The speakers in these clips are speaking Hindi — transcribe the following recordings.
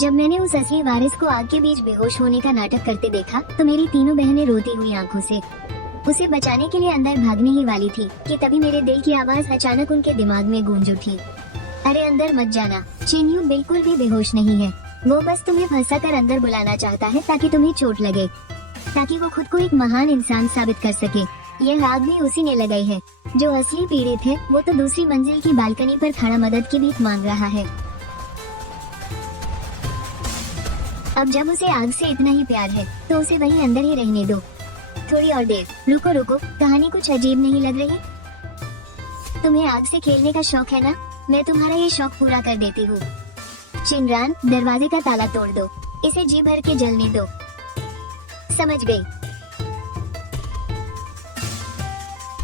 जब मैंने उस असली वारिस को आग के बीच बेहोश होने का नाटक करते देखा तो मेरी तीनों बहनें रोती हुई आंखों से उसे बचाने के लिए अंदर भागने ही वाली थी कि तभी मेरे दिल की आवाज अचानक उनके दिमाग में गूंज उठी। अरे अंदर मत जाना, चेन्यू बिल्कुल भी बेहोश नहीं है। वो बस तुम्हें फंसाकर अंदर बुलाना चाहता है ताकि तुम्हें चोट लगे, ताकि वो खुद को एक महान इंसान साबित कर सके। यह आग भी उसी ने लगाई है। जो असली पीड़ित है वो तो दूसरी मंजिल की बालकनी पर खड़ा मदद की भीख मांग रहा है। अब जब उसे आग से इतना ही प्यार है तो उसे वहीं अंदर ही रहने दो थोड़ी और देर। रुको रुको, कहानी कुछ अजीब नहीं लग रही? तुम्हें आग से खेलने का शौक है ना? मैं तुम्हारा ये शौक पूरा कर देती हूँ। चिनरान, दरवाजे का ताला तोड़ दो, इसे जी भर के जलने दो। समझ गई?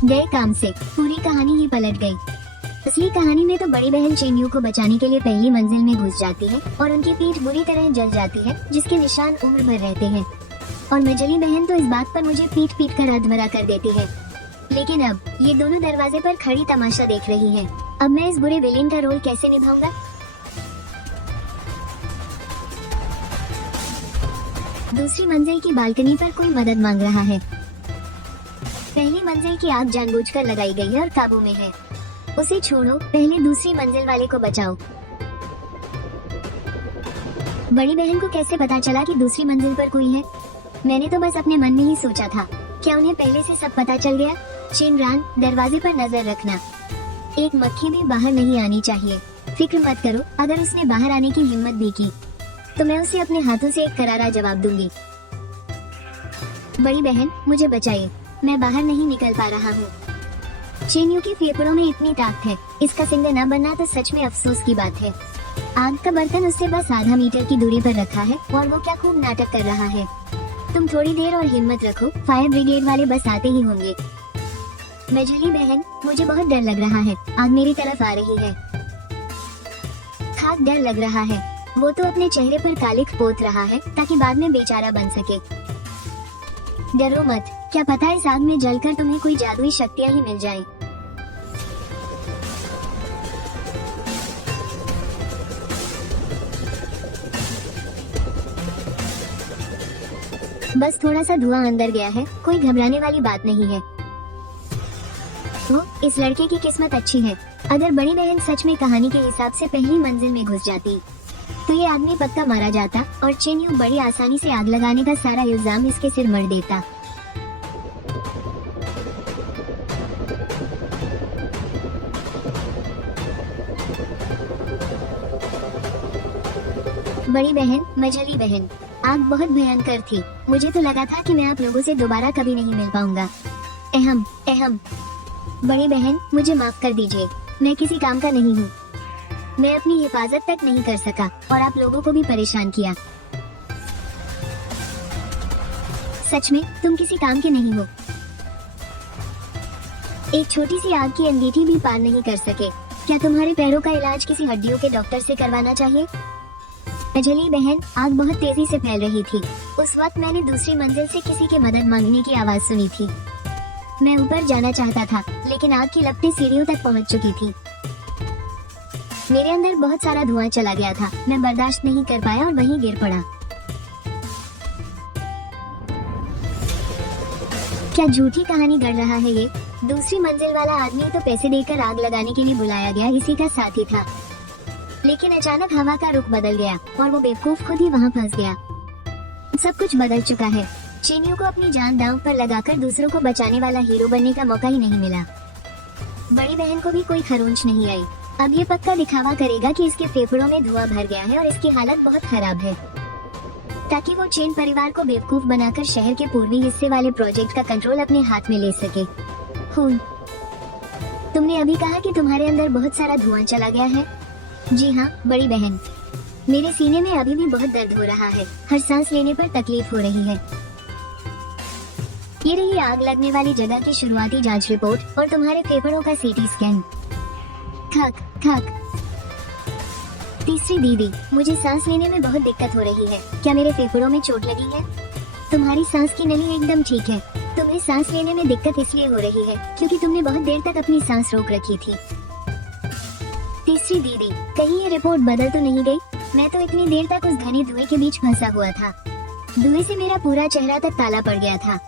गए काम से पूरी कहानी ही पलट गई। असली कहानी में तो बड़ी बहन चेन्यू को बचाने के लिए पहली मंजिल में घुस जाती है और उनकी पीठ बुरी तरह जल जाती है, जिसके निशान उम्र भर रहते हैं। और मझली बहन तो इस बात पर मुझे पीट पीट कर अधमरा कर देती है। लेकिन अब ये दोनों दरवाजे पर खड़ी तमाशा देख रही हैं। अब मैं इस बुरे विलेन का रोल कैसे निभाऊंगा? दूसरी मंजिल की बालकनी पर कोई मदद मांग रहा है। पहली मंजिल की आग जानबूझकर लगाई गई है और काबू में है। उसे छोड़ो, पहले दूसरी मंजिल वाले को बचाओ। बड़ी बहन को कैसे पता चला कि दूसरी मंजिल पर कोई है? मैंने तो बस अपने मन में ही सोचा था। क्या उन्हें पहले से सब पता चल गया? चिनरान, दरवाजे पर नजर रखना, एक मक्खी भी बाहर नहीं आनी चाहिए। फिक्र मत करो, अगर उसने बाहर आने की हिम्मत भी की तो मैं उसे अपने हाथों से एक करारा जवाब दूंगी। बड़ी बहन, मुझे बचाइए, मैं बाहर नहीं निकल पा रहा हूँ। चेन्यू के फेफड़ों में इतनी ताकत है, इसका सिंगर न बनना तो सच में अफसोस की बात है। आग का बर्तन उससे बस आधा मीटर की दूरी पर रखा है और वो क्या खूब नाटक कर रहा है। तुम थोड़ी देर और हिम्मत रखो, फायर ब्रिगेड वाले बस आते ही होंगे। मझली बहन, मुझे बहुत डर लग रहा है, आग मेरी तरफ आ रही है। खाक डर लग रहा है, वो तो अपने चेहरे पर कालिख पोत रहा है ताकि बाद में बेचारा बन सके। डरो मत, क्या पता इस आग में जलकर तुम्हें कोई जादुई शक्तियाँ ही मिल जाएं। बस थोड़ा सा धुआं अंदर गया है, कोई घबराने वाली बात नहीं है। तो इस लड़के की किस्मत अच्छी है। अगर बड़ी बहन सच में कहानी के हिसाब से पहली मंजिल में घुस जाती तो ये आदमी पक्का मारा जाता और चेन्यू बड़ी आसानी से आग लगाने का सारा इल्जाम इसके सिर मर देता। बड़ी बहन, मझली बहन, आग बहुत भयंकर थी। मुझे तो लगा था कि मैं आप लोगों से दोबारा कभी नहीं मिल पाऊंगा। अहम अहम। बड़ी बहन, मुझे माफ कर दीजिए, मैं किसी काम का नहीं हूँ। मैं अपनी हिफाजत तक नहीं कर सका और आप लोगों को भी परेशान किया। सच में तुम किसी काम के नहीं हो। एक छोटी सी आग की अंगीठी भी पार नहीं कर सके। क्या तुम्हारे पैरों का इलाज किसी हड्डियों के डॉक्टर से करवाना चाहिए? मझली बहन, आग बहुत तेजी से फैल रही थी। उस वक्त मैंने दूसरी मंजिल से किसी की मदद मांगने की आवाज सुनी थी। मैं ऊपर जाना चाहता था, लेकिन आग की लपटें सीढ़ियों तक पहुंच चुकी थी। मेरे अंदर बहुत सारा धुआं चला गया था। मैं बर्दाश्त नहीं कर पाया और वहीं गिर पड़ा। क्या झूठी कहानी गढ़ रहा है ये? दूसरी मंजिल वाला आदमी तो पैसे देकर आग लगाने के लिए बुलाया गया इसी का साथी था, लेकिन अचानक हवा का रुख बदल गया और वो बेवकूफ खुद ही वहाँ फंस गया। सब कुछ बदल चुका है। चेन्यू को अपनी जान दांव पर लगाकर दूसरों को बचाने वाला हीरो बनने का मौका ही नहीं मिला। बड़ी बहन को भी कोई खरोंच नहीं आई। अब ये पक्का दिखावा करेगा कि इसके फेफड़ों में धुआं भर गया है और इसकी हालत बहुत खराब है, ताकि वो चेन परिवार को बेवकूफ बनाकर शहर के पूर्वी हिस्से वाले प्रोजेक्ट का कंट्रोल अपने हाथ में ले सके। खून, तुमने अभी कहा कि तुम्हारे अंदर बहुत सारा धुआं चला गया है? जी हाँ बड़ी बहन, मेरे सीने में अभी भी बहुत दर्द हो रहा है। हर सांस लेने पर तकलीफ हो रही है। ये रही आग लगने वाली जगह की शुरुआती जांच रिपोर्ट और तुम्हारे फेफड़ों का सीटी स्कैन। थक थक। तीसरी दीदी, मुझे सांस लेने में बहुत दिक्कत हो रही है। क्या मेरे फेफड़ों में चोट लगी है? तुम्हारी सांस की नली एकदम ठीक है। तुम्हें सांस लेने में दिक्कत इसलिए हो रही है क्योंकि तुमने बहुत देर तक अपनी सांस रोक रखी थी। तीसरी दीदी, कहीं ये रिपोर्ट बदल तो नहीं गई? मैं तो इतनी देर तक उस घने धुएं के बीच फंसा हुआ था। धुएं से मेरा पूरा चेहरा तक काला पड़ गया था।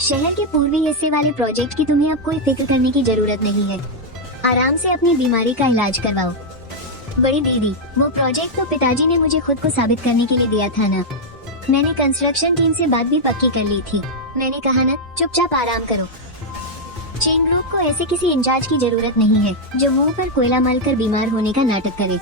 शहर के पूर्वी हिस्से वाले प्रोजेक्ट की तुम्हें अब कोई फिक्र करने की जरूरत नहीं है। आराम से अपनी बीमारी का इलाज करवाओ। बड़ी दीदी, वो प्रोजेक्ट तो पिताजी ने मुझे खुद को साबित करने के लिए दिया था ना। मैंने कंस्ट्रक्शन टीम से बात भी पक्की कर ली थी। मैंने कहा ना, चुपचाप आराम करो। चेन ग्रुप को ऐसे किसी इंचार्ज की जरूरत नहीं है जो मुंह पर कोयला मलकर बीमार होने का नाटक करे।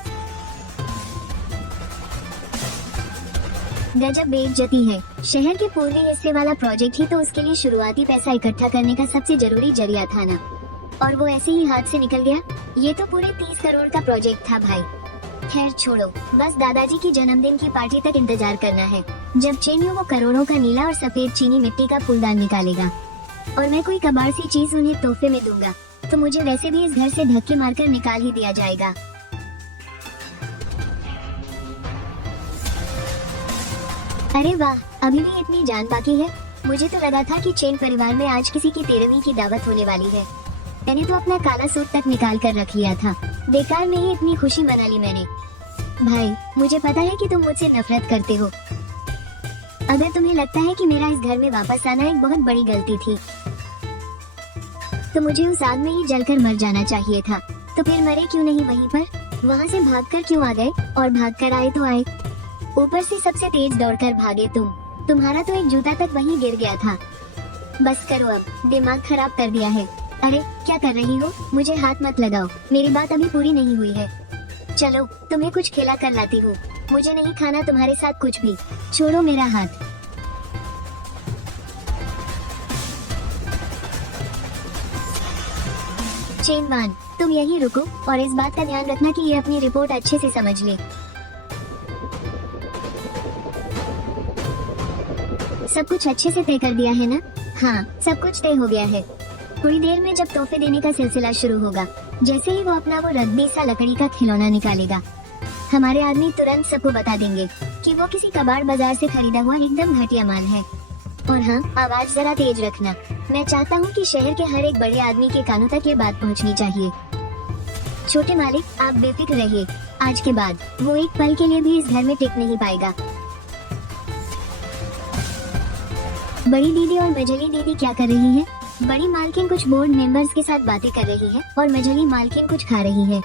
गजब बेइज्जती है। शहर के पूर्वी हिस्से वाला प्रोजेक्ट ही तो उसके लिए शुरुआती पैसा इकट्ठा करने का सबसे जरूरी जरिया था ना, और वो ऐसे ही हाथ से निकल गया। ये तो पूरे 30 करोड़ का प्रोजेक्ट था भाई। खैर छोड़ो, बस दादाजी की जन्मदिन की पार्टी तक इंतजार करना है, जब चेन्यू वो करोड़ों का नीला और सफेद चीनी मिट्टी का फूलदान निकालेगा और मैं कोई कबाड़ सी चीज उन्हें तोहफे में दूंगा, तो मुझे वैसे भी इस घर से धक्के मारकर निकाल ही दिया जाएगा। अरे वाह, अभी भी इतनी जान बाकी है। मुझे तो लगा था कि चेन परिवार में आज किसी की 13वीं की दावत होने वाली है। मैंने तो अपना काला सूट तक निकाल कर रख लिया था। बेकार में ही इतनी खुशी मना ली मैंने। भाई, मुझे पता है कि तुम मुझसे नफरत करते हो। अगर तुम्हें लगता है कि मेरा इस घर में वापस आना एक बहुत बड़ी गलती थी, तो मुझे उस आग में ही जलकर मर जाना चाहिए था। तो फिर मरे क्यों नहीं वहीं पर? वहाँ से भागकर क्यों आ गए? और भागकर आए तो आए, ऊपर से सबसे तेज दौड़कर भागे तुम। तुम्हारा तो एक जूता तक वहीं गिर गया था। बस करो अब, दिमाग खराब कर दिया है। अरे क्या कर रही हो? मुझे हाथ मत लगाओ, मेरी बात अभी पूरी नहीं हुई है। चलो, तुम्हें कुछ खिला कर लाती हूँ। मुझे नहीं खाना तुम्हारे साथ कुछ भी। छोड़ो मेरा हाथ। चेनवान, तुम यहीं रुको और इस बात का ध्यान रखना कि ये अपनी रिपोर्ट अच्छे से समझ ले। सब कुछ अच्छे से तय कर दिया है ना? हाँ, सब कुछ तय हो गया है। थोड़ी देर में जब तोहफे देने का सिलसिला शुरू होगा, जैसे ही वो अपना वो रद्दी सा लकड़ी का खिलौना निकालेगा, हमारे आदमी तुरंत सबको बता देंगे कि वो किसी कबाड़ बाजार से खरीदा हुआ एकदम घटिया माल है। और हाँ, आवाज जरा तेज रखना। मैं चाहता हूँ कि शहर के हर एक बड़े आदमी के कानों तक ये बात पहुँचनी चाहिए। छोटे मालिक, आप बेफिक्र रहिए। आज के बाद वो एक पल के लिए भी इस घर में टिक नहीं पाएगा। बड़ी दीदी और मझली दीदी क्या कर रही है? बड़ी मालकिन कुछ बोर्ड मेंबर्स के साथ बातें कर रही है और मझली मालकिन कुछ खा रही है।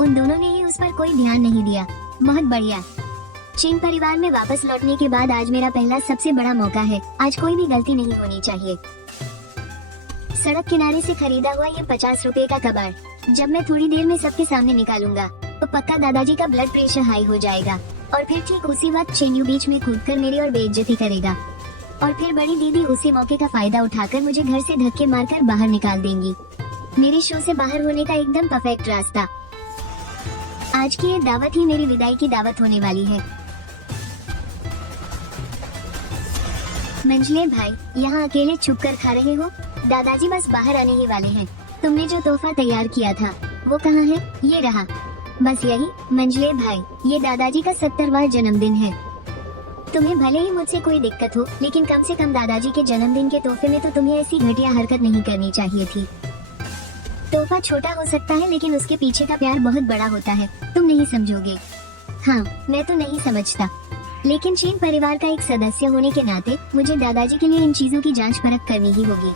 उन दोनों ने ही उस पर कोई ध्यान नहीं दिया। बहुत बढ़िया। चेन परिवार में वापस लौटने के बाद आज मेरा पहला सबसे बड़ा मौका है। आज कोई भी गलती नहीं होनी चाहिए। सड़क किनारे से खरीदा हुआ ये 50 रुपए का कबाड़ जब मैं थोड़ी देर में सबके सामने निकालूंगा, तो पक्का दादाजी का ब्लड प्रेशर हाई हो जाएगा और फिर ठीक उसी वक्त चेन्यू बीच में कूदकर मेरी और बेइज्जती करेगा। और फिर बड़ी दीदी उसी मौके का फायदा उठाकर मुझे घर से धक्के मारकर बाहर निकाल देंगी। मेरे शो से बाहर होने का एकदम परफेक्ट रास्ता। आज की ये दावत ही मेरी विदाई की दावत होने वाली है। मंझले भाई, यहाँ अकेले छुप कर खा रहे हो? दादाजी बस बाहर आने ही वाले हैं। तुमने जो तोहफा तैयार किया था वो कहाँ है? ये रहा। बस यही। मंझले भाई, ये दादाजी का 70वां जन्मदिन है। तुम्हें भले ही मुझसे कोई दिक्कत हो, लेकिन कम से कम दादाजी के जन्मदिन के तोहफे में तो तुम्हें ऐसी घटिया हरकत नहीं करनी चाहिए थी। तोहफा छोटा हो सकता है, लेकिन उसके पीछे का प्यार बहुत बड़ा होता है। तुम नहीं समझोगे। हाँ, मैं तो नहीं समझता, लेकिन चेन परिवार का एक सदस्य होने के नाते मुझे दादाजी के लिए इन चीजों की जांच परख करनी ही होगी।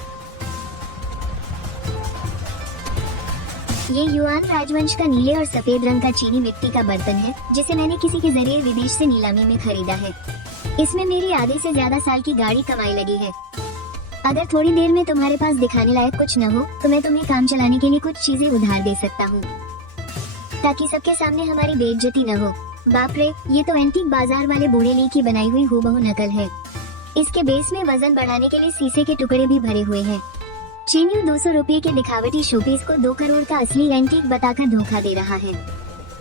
ये युआन राजवंश का नीले और सफेद रंग का चीनी मिट्टी का बर्तन है, जिसे मैंने किसी के जरिए विदेश से नीलामी में खरीदा है। इसमें मेरी आधे से ज्यादा साल की गाड़ी कमाई लगी है। अगर थोड़ी देर में तुम्हारे पास दिखाने लायक कुछ न हो, तो मैं तुम्हें काम चलाने के लिए कुछ चीजें उधार दे सकता हूँ, ताकि सबके सामने हमारी बेइज्जती न हो। बाप रे, ये तो एंटीक बाजार वाले बूढ़े ली की बनाई हुई हूबहू नकल है। इसके बेस में वजन बढ़ाने के लिए शीशे के टुकड़े भी भरे हुए हैं। चेन्यू 200 रुपए के दिखावटी शोपीस को 2 करोड़ का असली एंटीक बताकर धोखा दे रहा है।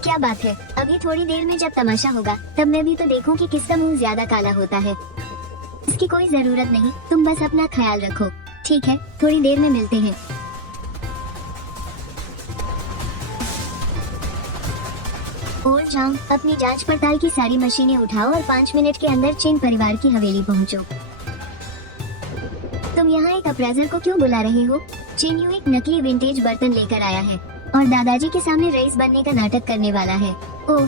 क्या बात है, अभी थोड़ी देर में जब तमाशा होगा तब मैं भी तो देखूं कि किसका मुंह ज्यादा काला होता है। इसकी कोई जरूरत नहीं, तुम बस अपना ख्याल रखो। ठीक है, थोड़ी देर में मिलते हैं। और जाओ, अपनी जांच पड़ताल की सारी मशीनें उठाओ और 5 मिनट के अंदर चेन परिवार की हवेली पहुंचो। तुम यहाँ एक अप्रेजर को क्यों बुला रहे हो? चिन्यू एक नकली विंटेज बर्तन लेकर आया है और दादाजी के सामने रईस बनने का नाटक करने वाला है। ओह,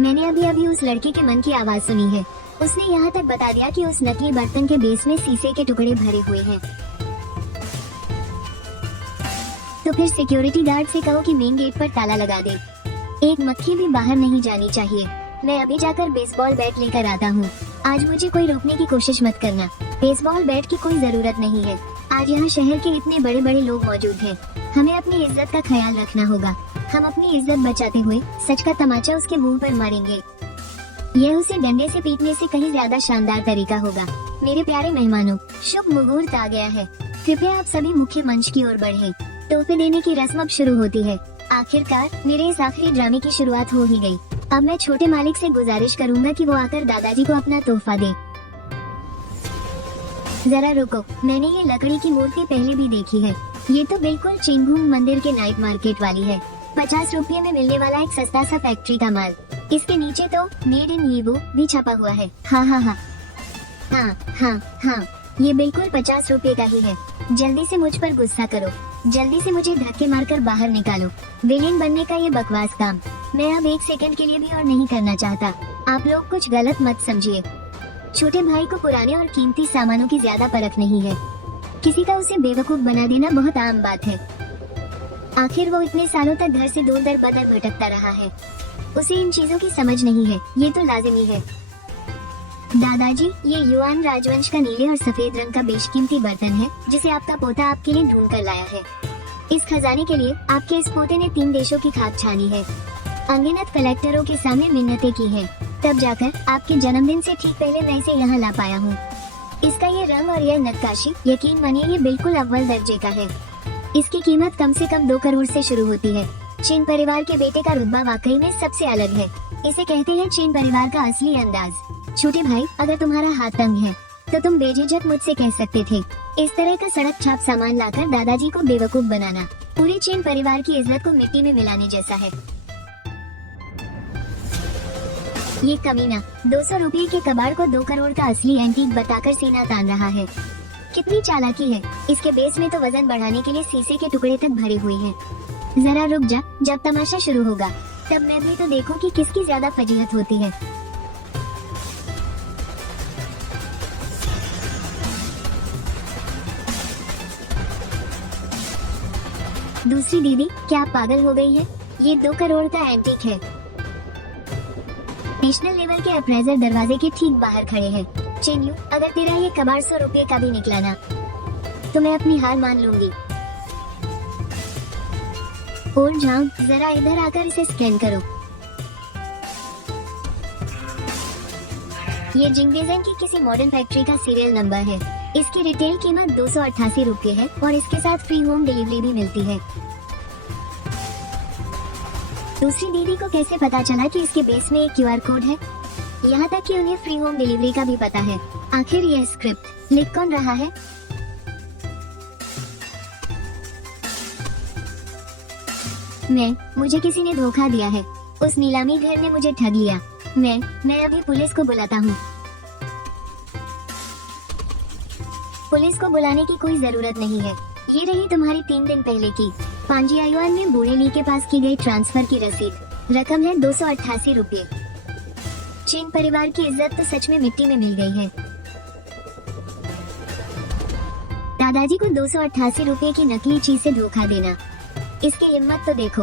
मैंने अभी अभी उस लड़के के मन की आवाज सुनी है। उसने यहाँ तक बता दिया कि उस नकली बर्तन के बेस में शीशे के टुकड़े भरे हुए हैं। तो फिर सिक्योरिटी गार्ड से कहो कि मेन गेट पर ताला लगा दे। एक मक्खी भी बाहर नहीं जानी चाहिए। मैं अभी जाकर बेसबॉल बैट लेकर आता हूँ। आज मुझे कोई रोकने की कोशिश मत करना। बेसबॉल बैट की कोई जरूरत नहीं है। आज यहाँ शहर के इतने बड़े बड़े लोग मौजूद हैं। हमें अपनी इज्जत का ख्याल रखना होगा। हम अपनी इज्जत बचाते हुए सच का तमाचा उसके मुंह पर मारेंगे। यह उसे डंडे से पीटने से कहीं ज्यादा शानदार तरीका होगा। मेरे प्यारे मेहमानों, शुभ मुहूर्त आ गया है। कृपया आप सभी मुख्य मंच की ओर बढ़ें। तोहफे देने की रस्म अब शुरू होती है। आखिरकार मेरे इस आखिरी ड्रामे की शुरुआत हो ही गई। अब मैं छोटे मालिक से गुजारिश करूंगा कि वो आकर दादाजी को अपना तोहफा दे। जरा रुको, मैंने ये लकड़ी की मूर्ति पहले भी देखी है। ये तो बिल्कुल चिंगभूम मंदिर के नाइट मार्केट वाली है। 50 रुपये में मिलने वाला एक सस्ता सा फैक्ट्री का माल। इसके नीचे तो मेड इन ईवो भी छपा हुआ है। हाँ, ये बिल्कुल 50 रुपए का ही है। जल्दी से मुझ पर गुस्सा करो। जल्दी से मुझे धक्के मारकर बाहर निकालो। विलेन बनने का ये बकवास काम मैं अब एक सेकंड के लिए भी और नहीं करना चाहता। आप लोग कुछ गलत मत समझिए। छोटे भाई को पुराने और कीमती सामानों की ज्यादा परख नहीं है। किसी का उसे बेवकूफ बना देना बहुत आम बात है। आखिर वो इतने सालों तक घर से दर दर पदर भटकता रहा है। उसे इन चीजों की समझ नहीं है। ये तो लाजिमी है। दादाजी, ये युआन राजवंश का नीले और सफेद रंग का बेशकीमती बर्तन है जिसे आपका पोता आपके लिए ढूंढ कर लाया है। इस खजाने के लिए आपके इस पोते ने 3 देशों की खाक छानी है। अनगिनत कलेक्टरों के सामने मिन्नतें की हैं। तब जाकर आपके जन्मदिन से ठीक पहले मैं इसे यहाँ ला पाया हूँ। इसका ये रंग और यह नक्काशी, यकीन मानिए ये बिल्कुल अव्वल दर्जे का है। इसकी कीमत कम से कम 2 करोड़ से शुरू होती है। चीन परिवार के बेटे का रुतबा वाकई में सबसे अलग है। इसे कहते हैं चीन परिवार का असली अंदाज। छोटे भाई, अगर तुम्हारा हाथ तंग है तो तुम बेझिझक मुझसे कह सकते थे। इस तरह का सड़क छाप सामान लाकर दादाजी को बेवकूफ बनाना पूरे चीन परिवार की इज्जत को मिट्टी में मिलाने जैसा है। ये कमीना 200 रुपये के कबाड़ को 2 करोड़ का असली एंटीक बताकर सीना तान रहा है। कितनी चालाकी है। इसके बेस में तो वजन बढ़ाने के लिए शीशे के टुकड़े तक भरे हुए हैं। जरा रुक जा, जब तमाशा शुरू होगा तब मैं भी तो देखूं कि किसकी ज्यादा फजीहत होती है। दूसरी दीदी, क्या आप पागल हो गई है? ये 2 करोड़ का एंटीक है। नेशनल लेवल के अप्रेजर दरवाजे के ठीक बाहर खड़े हैं। चिन्यू, अगर तेरा ये कबाड़ 100 रुपये का भी निकला ना तो मैं अपनी हार मान लूंगी। और जाओ, जरा इधर आकर इसे स्कैन करो। ये जिंगदेजन की किसी मॉडर्न फैक्ट्री का सीरियल नंबर है। इसकी रिटेल कीमत 288 रुपये है और इसके साथ फ्री होम डिलीवरी भी मिलती है। दूसरी दीदी को कैसे पता चला कि इसके बेस में एक QR कोड है? यहाँ तक कि उन्हें फ्री होम डिलीवरी का भी पता है। आखिर यह स्क्रिप्ट लिख कौन रहा है? मुझे किसी ने धोखा दिया है। उस नीलामी घर ने मुझे ठग लिया। मैं अभी पुलिस को बुलाता हूँ। पुलिस को बुलाने की कोई जरूरत नहीं है। ये रही तुम्हारी 3 दिन पहले की पांजियायुआन में बूढ़े ली के पास की गई ट्रांसफर की रसीद। रकम है 288 रुपये। चीन परिवार की इज्जत तो सच में मिट्टी में मिल गई है। दादाजी को 288 रुपये की नकली चीज से धोखा देना, इसकी हिम्मत तो देखो।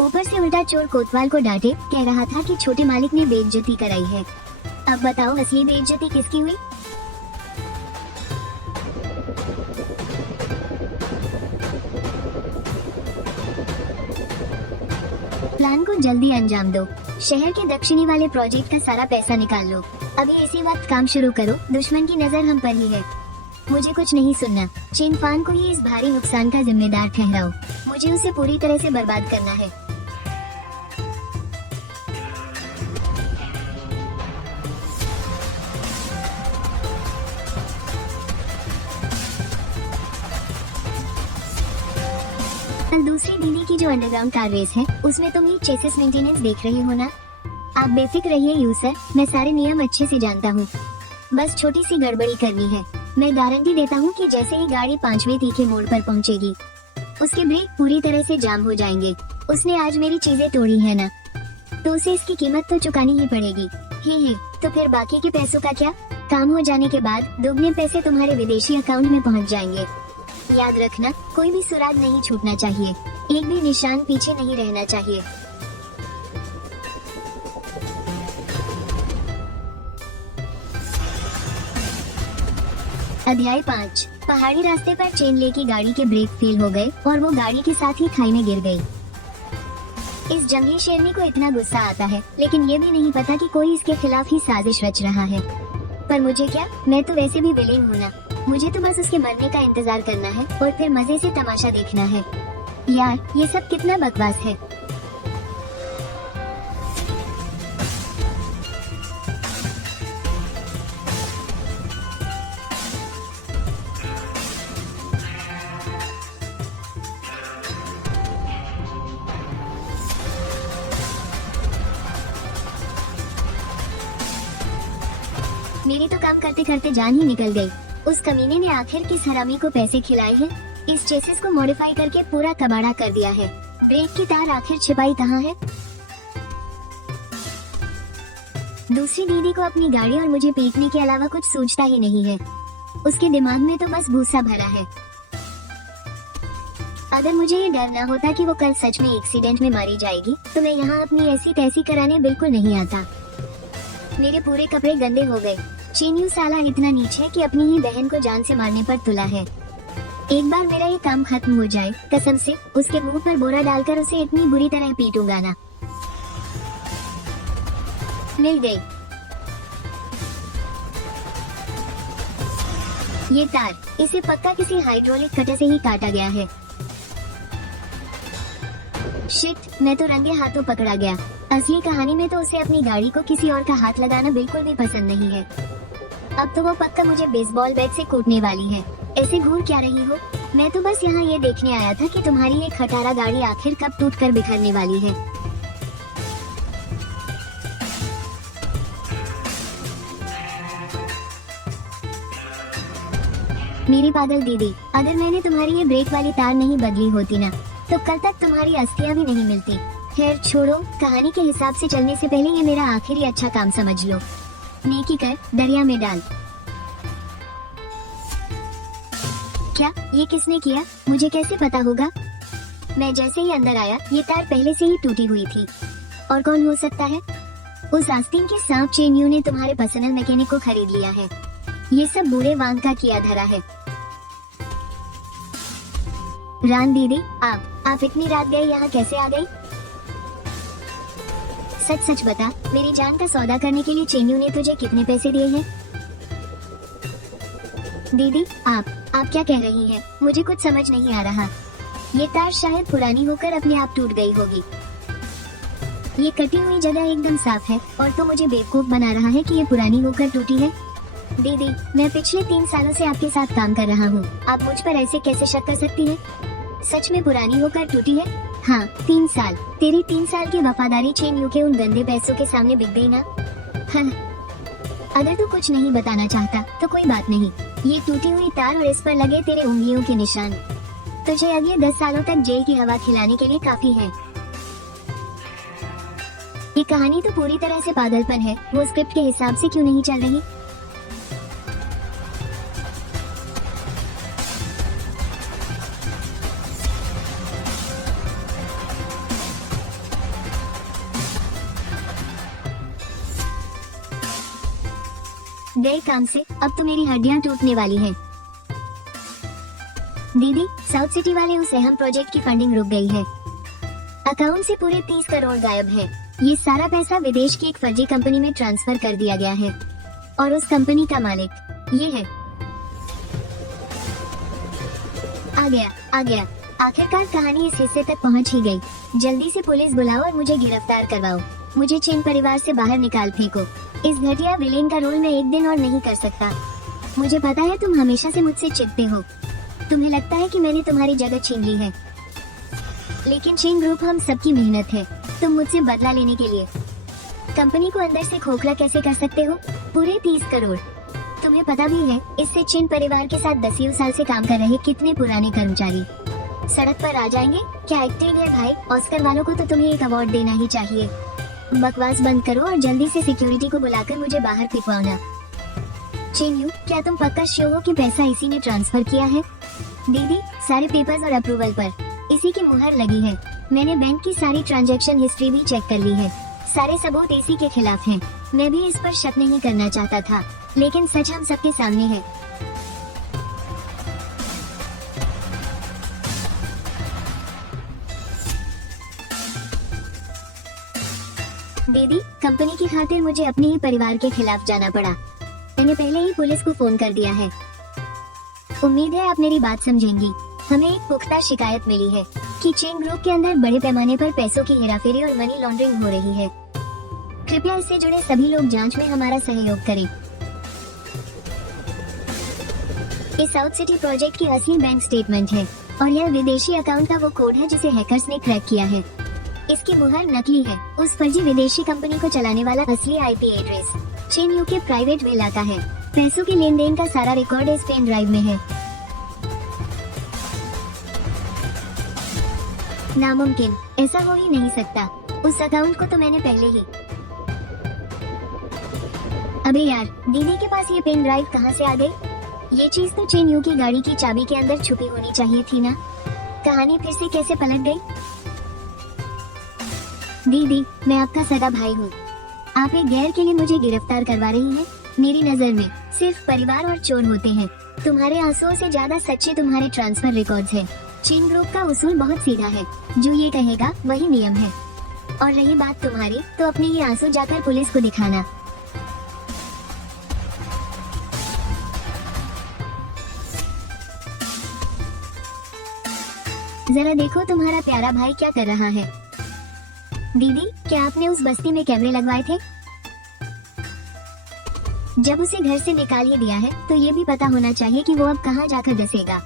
ऊपर से उल्टा चोर कोतवाल को डांटे, कह रहा था कि छोटे मालिक ने बेइज्जती कराई है। अब बताओ असली बेइज्जती किसकी हुई? प्लान को जल्दी अंजाम दो। शहर के दक्षिणी वाले प्रोजेक्ट का सारा पैसा निकाल लो। अभी इसी वक्त काम शुरू करो। दुश्मन की नजर हम पर ही है। मुझे कुछ नहीं सुनना। चिनफान को ही इस भारी नुकसान का जिम्मेदार ठहराओ। मुझे उसे पूरी तरह से बर्बाद करना है। कल दूसरी दीदी की जो अंडरग्राउंड कार रेस है उसमें तुम ही चेसिस मेंटेनेंस देख रही हो ना? आप बेफिक्र रहिए यूसर, मैं सारे नियम अच्छे से जानता हूँ। बस छोटी सी गड़बड़ी करनी है। मैं गारंटी देता हूँ कि जैसे ही गाड़ी 5वें तीखे मोड़ पर पहुँचेगी उसके ब्रेक पूरी तरह से जाम हो जाएंगे। उसने आज मेरी चीजें तोड़ी है ना, तो उसे इसकी कीमत तो चुकानी ही पड़ेगी। ही तो फिर बाकी के पैसों का क्या? काम हो जाने के बाद दोगुने पैसे तुम्हारे विदेशी अकाउंट में पहुंच जाएंगे। याद रखना, कोई भी सुराग नहीं छूटना चाहिए, एक भी निशान पीछे नहीं रहना चाहिए। अध्याय 5। पहाड़ी रास्ते पर चेन ले की गाड़ी के ब्रेक फेल हो गए और वो गाड़ी के साथ ही खाई में गिर गई। इस जंगली शेरनी को इतना गुस्सा आता है, लेकिन ये भी नहीं पता कि कोई इसके खिलाफ ही साजिश रच रहा है। पर मुझे क्या, मैं तो वैसे भी विलेन हूँ ना। मुझे तो बस उसके मरने का इंतजार करना है और फिर मजे से तमाशा देखना है। यार, ये सब कितना बकवास है। मेरी तो काम करते करते जान ही निकल गई। उस कमीने ने आखिर किस हरामी को पैसे खिलाए हैं? इस चेसिस को मॉडिफाई करके पूरा कबाड़ा कर दिया है। ब्रेक की तार आखिर छिपाई कहाँ है? दूसरी दीदी को अपनी गाड़ी और मुझे पीटने के अलावा कुछ सूझता ही नहीं है। उसके दिमाग में तो बस भूसा भरा है। अगर मुझे ये डर न होता कि वो कल सच में एक्सीडेंट में मारी जाएगी, तो मैं यहाँ अपनी ऐसी तैसी कराने बिल्कुल नहीं आता। मेरे पूरे कपड़े गंदे हो गए। चीनू साला इतना नीच है कि अपनी ही बहन को जान से मारने पर तुला है। एक बार मेरा ये काम खत्म हो जाए, कसम से उसके मुंह पर बोरा डालकर उसे इतनी बुरी तरह पीटूंगा ना। मिल गई ये तार। इसे पक्का किसी हाइड्रोलिक कटर से ही काटा गया है। शिट, मैं तो रंगे हाथों पकड़ा गया। असली कहानी में तो उसे अपनी गाड़ी को किसी और का हाथ लगाना बिल्कुल भी पसंद नहीं है। अब तो वो पक्का मुझे बेसबॉल बैट से कूटने वाली है। ऐसे घूर क्या रही हो? मैं तो बस यहाँ ये देखने आया था कि तुम्हारी ये खटारा गाड़ी आखिर कब टूटकर बिखरने वाली है। मेरी पागल दीदी, अगर मैंने तुम्हारी ये ब्रेक वाली तार नहीं बदली होती ना, तो कल तक तुम्हारी अस्थियां भी नहीं मिलती। खैर छोड़ो, कहानी के हिसाब से चलने से पहले ये मेरा आखिरी अच्छा काम समझ लो। नेकी कर, दरिया में डाल। क्या ये किसने किया? मुझे कैसे पता होगा? मैं जैसे ही अंदर आया, ये तार पहले से ही टूटी हुई थी। और कौन हो सकता है? उस आस्तीन के सांप चेन्यू ने तुम्हारे पर्सनल मैकेनिक को खरीद लिया है। ये सब बूढ़े वांग का किया धरा है। रान दीदी, आप इतनी रात गए यहाँ कैसे आ गई? सच सच बता, मेरी जान का सौदा करने के लिए चेन्यू ने तुझे कितने पैसे दिए हैं? दीदी, आप क्या कह रही हैं? मुझे कुछ समझ नहीं आ रहा। ये तार शायद पुरानी होकर अपने आप टूट गई होगी। ये कटी हुई जगह एकदम साफ है और तो मुझे बेवकूफ बना रहा है कि ये पुरानी होकर टूटी है। दीदी, मैं पिछले 3 सालों से आपके साथ काम कर रहा हूँ। आप मुझ पर ऐसे कैसे शक कर सकती हैं? सच में पुरानी होकर टूटी है? हाँ, 3 साल। तेरी 3 साल की वफादारी चेन्यू के उन गंदे पैसों के सामने बिक गई ना। हाँ। अगर तू कुछ नहीं बताना चाहता तो कोई बात नहीं। ये टूटी हुई तार और इस पर लगे तेरे उंगलियों के निशान तुझे अगले 10 सालों तक जेल की हवा खिलाने के लिए काफी है। ये कहानी तो पूरी तरह से पागलपन है। वो स्क्रिप्ट के हिसाब से क्यों नहीं चल रही? गए काम से, अब तो मेरी हड्डियां टूटने वाली हैं। दीदी, साउथ सिटी वाले उस अहम प्रोजेक्ट की फंडिंग रुक गई है। अकाउंट से पूरे 30 करोड़ गायब है। ये सारा पैसा विदेश की एक फर्जी कंपनी में ट्रांसफर कर दिया गया है और उस कंपनी का मालिक ये है। आ गया। आखिरकार कहानी इस हिस्से तक पहुंच ही गई। जल्दी से पुलिस बुलाओ और मुझे गिरफ्तार करवाओ। मुझे चेन परिवार से बाहर निकाल फेंको। इस घटिया विलेन का रोल मैं एक दिन और नहीं कर सकता। मुझे पता है तुम हमेशा से मुझसे चिढ़ते हो। तुम्हें लगता है कि मैंने तुम्हारी जगह छीन ली है, लेकिन चेन ग्रुप हम सबकी मेहनत है। तुम मुझसे बदला लेने के लिए कंपनी को अंदर से खोखला कैसे कर सकते हो? पूरे 30 करोड़ तुम्हें पता भी है इससे चीन परिवार के साथ 10 साल से काम कर रहे कितने पुराने कर्मचारी सड़क पर आ जाएंगे। क्या एक्टिंग है भाई, ऑस्कर वालों को तो तुम्हें एक अवार्ड देना ही चाहिए। बकवास बंद करो और जल्दी से सिक्योरिटी को बुलाकर मुझे बाहर फिकवाना। चेन यू, क्या तुम पक्का श्योर हो कि पैसा इसी ने ट्रांसफर किया है? दीदी, सारे पेपर्स और अप्रूवल पर इसी की मुहर लगी है। मैंने बैंक की सारी ट्रांजैक्शन हिस्ट्री भी चेक कर ली है। सारे सबूत इसी के खिलाफ हैं। मैं भी इस पर शक नहीं करना चाहता था, लेकिन सच हम सबके सामने है। दीदी, कंपनी की खातिर मुझे अपने ही परिवार के खिलाफ जाना पड़ा। मैंने पहले ही पुलिस को फोन कर दिया है। उम्मीद है आप मेरी बात समझेंगी। हमें एक पुख्ता शिकायत मिली है कि चेन ग्रुप के अंदर बड़े पैमाने पर पैसों की हेराफेरी और मनी लॉन्ड्रिंग हो रही है। कृपया इससे जुड़े सभी लोग जांच में हमारा सहयोग करें। इस साउथ सिटी प्रोजेक्ट की असली बैंक स्टेटमेंट है और यह विदेशी अकाउंट का वो कोड है जिसे हैकर्स ने क्रैक किया है। इसकी मुहर नकली है। उस फर्जी विदेशी कंपनी को चलाने वाला असली आईपी एड्रेस चीन यू के प्राइवेट विला का है। पैसों के लेन देन का सारा रिकॉर्ड इस पेन ड्राइव में है। नामुमकिन, ऐसा हो ही नहीं सकता। उस अकाउंट को तो मैंने पहले ही। अबे यार, दीदी के पास ये पेन ड्राइव कहाँ से आ गई? ये चीज तो चेन यू की गाड़ी की चाबी के अंदर छुपी होनी चाहिए थी ना। कहानी फिर से कैसे पलट गई? दीदी, मैं आपका सगा भाई हूँ। आप एक गैर के लिए मुझे गिरफ्तार करवा रही हैं। मेरी नजर में सिर्फ परिवार और चोर होते हैं। तुम्हारे आंसुओं से ज्यादा सच्चे तुम्हारे ट्रांसफर रिकॉर्ड्स हैं। चीन ग्रुप का उसूल बहुत सीधा है, जो ये कहेगा वही नियम है। और रही बात तुम्हारी, तो अपने ये आंसू जाकर पुलिस को दिखाना। जरा देखो तुम्हारा प्यारा भाई क्या कर रहा है। दीदी, क्या आपने उस बस्ती में कैमरे लगवाए थे? जब उसे घर से निकाल ही दिया है तो ये भी पता होना चाहिए कि वो अब कहाँ जाकर डसेगा।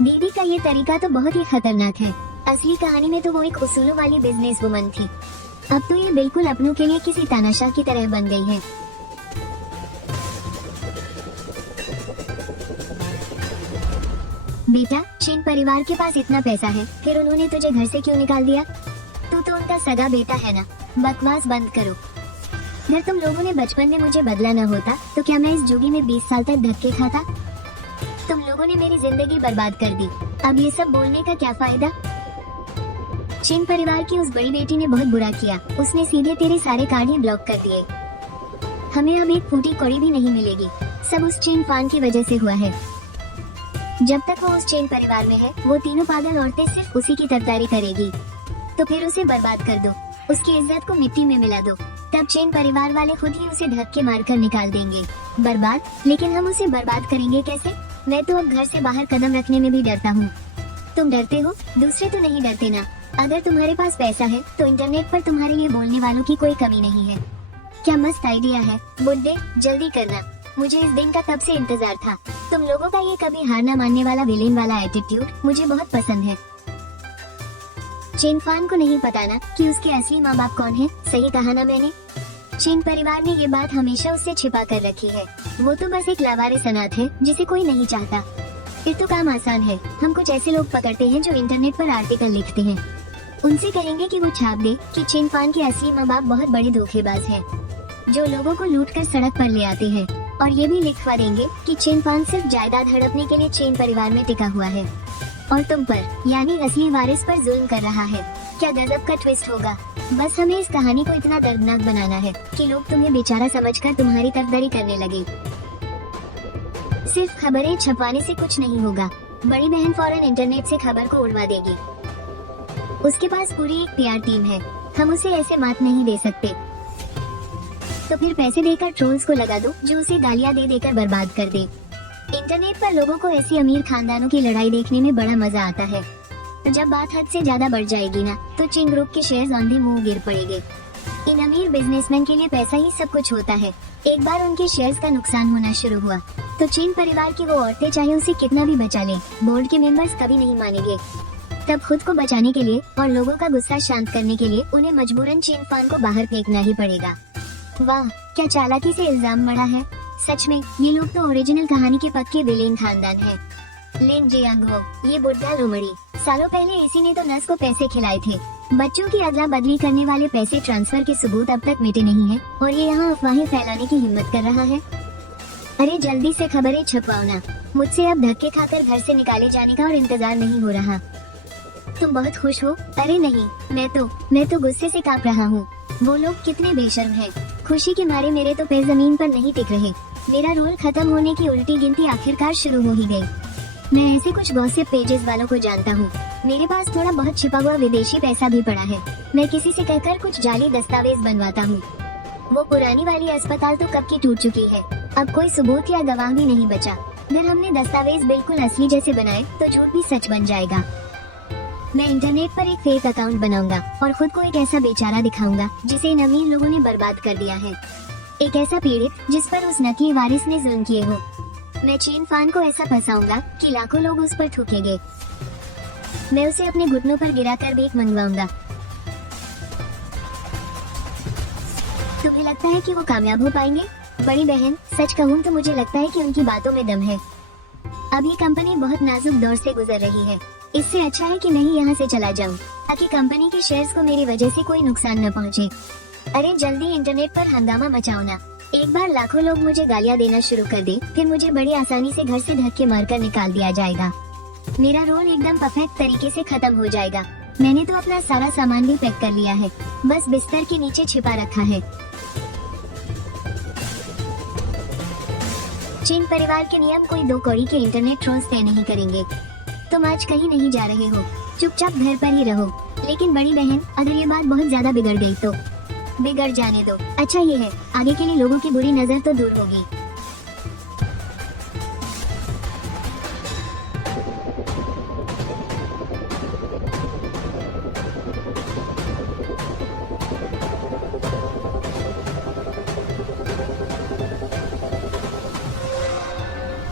दीदी का ये तरीका तो बहुत ही खतरनाक है। असली कहानी में तो वो एक उसूलों वाली बिजनेस वुमन थी। अब तो ये बिल्कुल अपनों के लिए किसी तानाशाह की तरह बन गई है। बेटा, चीन परिवार के पास इतना पैसा है, फिर उन्होंने तुझे घर से क्यों निकाल दिया? तू तो उनका सगा बेटा है ना। बकवास बंद करो। अगर तुम लोगों ने बचपन में मुझे बदला न होता तो क्या मैं इस जोगी में 20 साल तक धक्के खाता? तुम लोगों ने मेरी जिंदगी बर्बाद कर दी। अब ये सब बोलने का क्या फायदा? चीन परिवार की उस बड़ी बेटी ने बहुत बुरा किया। उसने सीधे तेरे सारे कार्ड ही ब्लॉक कर दिए। हमें अब एक फूटी कौड़ी भी नहीं मिलेगी। सब उस चीन फान की वजह से हुआ है। जब तक वो उस चीन परिवार में है, वो तीनों पागल औरतें सिर्फ उसी की तरफदारी करेगी। तो फिर उसे बर्बाद कर दो, उसकी इज्जत को मिट्टी में मिला दो। तब चीन परिवार वाले खुद ही उसे धक्के मारकर निकाल देंगे। बर्बाद? लेकिन हम उसे बर्बाद करेंगे कैसे? मैं तो अब घर से बाहर कदम रखने में भी डरता हूँ। तुम डरते हो? दूसरे तो नहीं डरते ना। अगर तुम्हारे पास पैसा है तो इंटरनेट पर तुम्हारे लिए बोलने वालों की कोई कमी नहीं है। क्या मस्त आइडिया है बुड्ढे, जल्दी करना। मुझे इस दिन का कब से इंतजार था। तुम लोगों का ये कभी हार न मानने वाला विलेन वाला एटीट्यूड मुझे बहुत पसंद है। चीन फान को नहीं पता ना कि उसके असली माँ बाप कौन है। सही कहा ना मैंने? चीन परिवार ने ये बात हमेशा उससे छिपा कर रखी है। वो तो बस एक लावारिस अनाथ है जिसे कोई नहीं चाहता। फिर तो काम आसान है। हम कुछ ऐसे लोग पकड़ते हैं जो इंटरनेट पर आर्टिकल लिखते हैं। उनसे कहेंगे कि वो छाप दे कि चीन फान के असली माँ बाप बहुत बड़े धोखेबाज हैं, जो लोगों को लूट कर सड़क पर ले आते हैं। और ये भी लिखवा देंगे कि चीन फान सिर्फ जायदाद हड़पने के लिए चीन परिवार में टिका हुआ है और तुम पर, यानी असली वारिस पर जुल्म कर रहा है। क्या गजब का ट्विस्ट होगा। बस हमें इस कहानी को इतना दर्दनाक बनाना है कि लोग तुम्हें बेचारा समझकर तुम्हारी तरफदारी करने लगे। सिर्फ खबरें छपवाने से कुछ नहीं होगा। बड़ी बहन फौरन इंटरनेट से खबर को उड़वा देगी। उसके पास पूरी एक पीआर टीम है। हम उसे ऐसे मात नहीं दे सकते। तो फिर पैसे देकर ट्रोल्स को लगा दो जो उसे गालियां दे देकर बर्बाद कर दे। इंटरनेट पर लोगों को ऐसी अमीर खानदानों की लड़ाई देखने में बड़ा मजा आता है। जब बात हद से ज्यादा बढ़ जाएगी ना, तो चीन ग्रुप के शेयर्स औंधे मुंह गिर पड़ेंगे। इन अमीर बिजनेसमैन के लिए पैसा ही सब कुछ होता है। एक बार उनके शेयर्स का नुकसान होना शुरू हुआ तो चीन परिवार की वो औरतें चाहे उसे कितना भी बचा ले, बोर्ड के मेंबर्स कभी नहीं मानेंगे। तब खुद को बचाने के लिए और लोगों का गुस्सा शांत करने के लिए उन्हें मजबूरन चीन फान को बाहर फेंकना ही पड़ेगा। वाह, क्या चालाकी से इल्जाम मढ़ा है। सच में ये लोग तो ओरिजिनल कहानी के पक्के विलेन खानदान है। लेन जेयांगहो, ये बुढ़ा लोमड़ी, सालों पहले इसी ने तो नस को पैसे खिलाए थे। बच्चों की अदला बदली करने वाले पैसे ट्रांसफर के सबूत अब तक मिटे नहीं हैं और ये यहाँ अफवाहें फैलाने की हिम्मत कर रहा है। अरे जल्दी से खबरें छपवाओ ना, मुझसे अब धक्के खाकर घर से निकाले जाने का और इंतजार नहीं हो रहा। तुम बहुत खुश हो? अरे नहीं, मैं तो गुस्से से कांप रहा हूँ। वो लोग कितने बेशर्म हैं। खुशी के मारे मेरे तो पैर जमीन पर नहीं टिक रहे। मेरा रोल खत्म होने की उल्टी गिनती आखिरकार शुरू हो ही गई। मैं ऐसे कुछ गॉसिप पेजेस वालों को जानता हूँ। मेरे पास थोड़ा बहुत छिपा हुआ विदेशी पैसा भी पड़ा है। मैं किसी से कहकर कुछ जाली दस्तावेज बनवाता हूँ। वो पुरानी वाली अस्पताल तो कब की टूट चुकी है। अब कोई सबूत या गवाह भी नहीं बचा। अगर हमने दस्तावेज बिल्कुल असली जैसे बनाए तो झूठ भी सच बन जाएगा। मैं इंटरनेट पर एक फेक अकाउंट बनाऊंगा और खुद को एक ऐसा बेचारा दिखाऊंगा जिसे इन अमीर लोगों ने बर्बाद कर दिया है। एक ऐसा पीड़ित जिस पर उस नकली वारिस ने जुल्म किए हो। मैं चेन फान को ऐसा फंसाऊंगा कि लाखों लोग उस पर थूकेंगे। मैं उसे अपने घुटनों पर गिराकर भीख मंगवाऊंगा। तुम्हें लगता है कि वो कामयाब हो पाएंगे? बड़ी बहन, सच कहूँ तो मुझे लगता है कि उनकी बातों में दम है। अब ये कंपनी बहुत नाजुक दौर से गुजर रही है। इससे अच्छा है कि मैं ही यहाँ से चला जाऊँ ताकि कंपनी के शेयर्स को मेरी वजह से कोई नुकसान न पहुँचे। अरे जल्दी इंटरनेट पर हंगामा मचाओ ना। एक बार लाखों लोग मुझे गालियाँ देना शुरू कर दे, फिर मुझे बड़ी आसानी से घर से धक्के मारकर निकाल दिया जाएगा। मेरा रोल एकदम परफेक्ट तरीके से खत्म हो जाएगा। मैंने तो अपना सारा सामान भी पैक कर लिया है, बस बिस्तर के नीचे छिपा रखा है। चीन परिवार के नियम कोई दो कौड़ी के इंटरनेट ट्रोल्स तय नहीं करेंगे। तुम आज कहीं नहीं जा रहे हो, चुपचाप घर पर ही रहो। लेकिन बड़ी बहन, अगर ये बात बहुत ज्यादा बिगड़ गई तो? बिगड़ जाने दो। अच्छा ये है, आगे के लिए लोगों की बुरी नजर तो दूर होगी।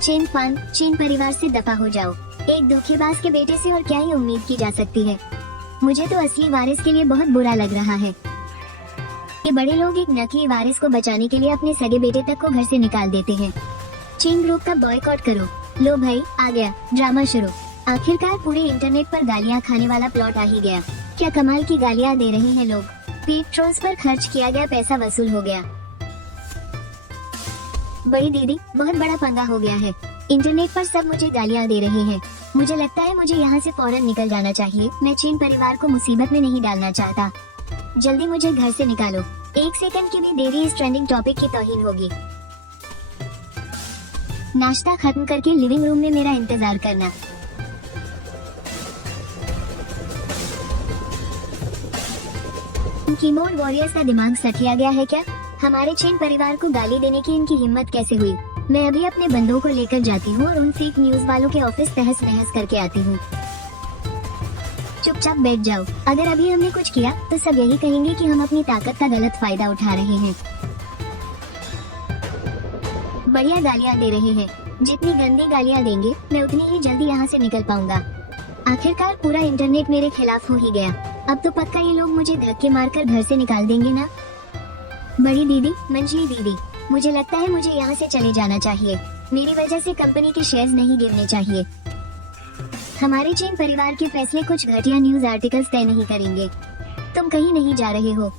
चेन फान, चीन परिवार से दफा हो जाओ। एक धोखेबाज के बेटे से और क्या ही उम्मीद की जा सकती है। मुझे तो असली वारिस के लिए बहुत बुरा लग रहा है। ये बड़े लोग एक नकली वारिस को बचाने के लिए अपने सगे बेटे तक को घर से निकाल देते हैं। चीन ग्रुप का बॉयकॉट करो। लो भाई, आ गया ड्रामा शुरू। आखिरकार पूरे इंटरनेट पर गालियाँ खाने वाला प्लॉट आ ही गया। क्या कमाल की गालियाँ दे रहे हैं लोग। पेड ट्रोल्स पर खर्च किया गया पैसा वसूल हो गया। बड़ी दीदी, बहुत बड़ा पंगा हो गया है। इंटरनेट पर सब मुझे गालियाँ दे रहे हैं। मुझे लगता है मुझे यहाँ से फौरन निकल जाना चाहिए। मैं चीन परिवार को मुसीबत में नहीं डालना चाहता। जल्दी मुझे घर से निकालो। एक सेकंड की भी देरी इस ट्रेंडिंग टॉपिक की तौहीन होगी। नाश्ता खत्म करके लिविंग रूम में मेरा इंतजार करना। कीबोर्ड वॉरियर्स का दिमाग सठिया गया है क्या? हमारे चीन परिवार को गाली देने की इनकी हिम्मत कैसे हुई? मैं अभी अपने बंदों को लेकर जाती हूँ और उन फेक न्यूज वालों के ऑफिस तहस नहस करके आती हूँ। चुपचाप बैठ जाओ। अगर अभी हमने कुछ किया तो सब यही कहेंगे कि हम अपनी ताकत का गलत फायदा उठा रहे हैं। बढ़िया गालियाँ दे रहे हैं। जितनी गंदी गालियाँ देंगे मैं उतनी ही जल्दी यहाँ से निकल पाऊंगा। आखिरकार पूरा इंटरनेट मेरे खिलाफ हो ही गया। अब तो पक्का ये लोग मुझे धक्के मारकर घर से निकाल देंगे ना। बड़ी दीदी, मंजली दीदी, मुझे लगता है मुझे यहाँ से चले जाना चाहिए। मेरी वजह से कंपनी के शेयर्स नहीं गिरने चाहिए। हमारे चीन परिवार के फैसले कुछ घटिया न्यूज आर्टिकल्स तय नहीं करेंगे। तुम कहीं नहीं जा रहे हो।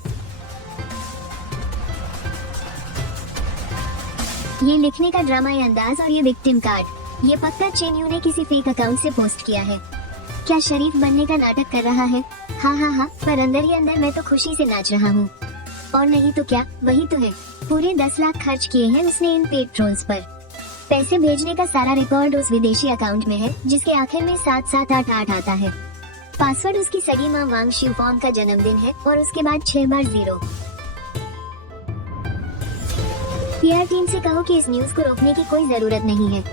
ये लिखने का ड्रामाई अंदाज और ये विक्टिम कार्ड, ये पक्का चेन्यू ने किसी फेक अकाउंट से पोस्ट किया है। क्या शरीफ बनने का नाटक कर रहा है? हाँ, पर अंदर ही अंदर मैं तो खुशी से नाच रहा हूँ। और नहीं तो क्या, वही तो है। पूरे 10 लाख खर्च किए हैं उसने इन पेड ट्रोल्स पर। पैसे भेजने का सारा रिकॉर्ड उस विदेशी अकाउंट में है जिसके आखिर में 7788 आता है। पासवर्ड उसकी सगी माँ वांग शिवफॉन्ग का जन्मदिन है और उसके बाद 6 बार 0। पीआर टीम से कहो कि इस न्यूज को रोकने की कोई जरूरत नहीं है।